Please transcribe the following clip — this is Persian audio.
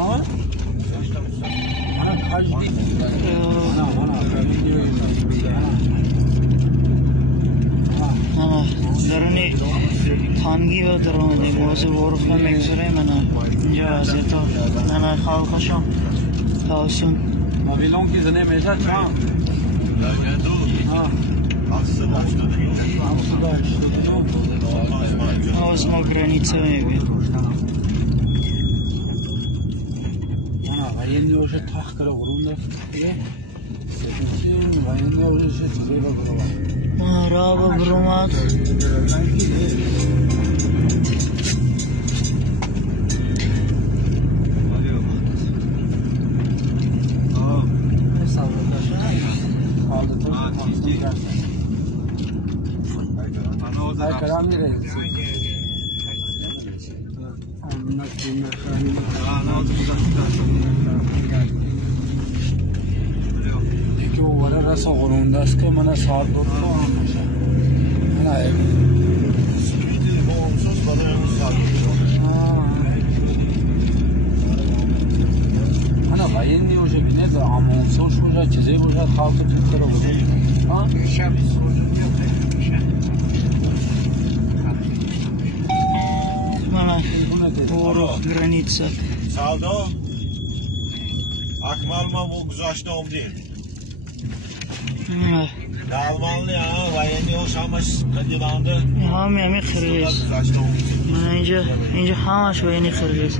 ها؟ درنی خانگی و درونی موضوع ورف نمیگذاره من اینجا وضعیت من خالقشم تاوسون موبیلون که زنه میشه چند؟ از ما گرانیتسه میبین военный уже тахкара урунда военный уже чизеба бурова раба бурумат یکی اوباره رسا قرونده است که من ساعت دو رو هم میشه من سویدی با امسوز برای اون ساعت من باید نیوشه بینه در اما امسوز باشه چیزی باشه خالق فکر رو بوده شبی سوزو ورف گرانیتسه سالدا akmal ma bu güzaşta omdil. Dalmanlı ya, vayeni o şamaş kadilandı. Hamı yemi kırgız. Ben اینجا همش وینی خرگز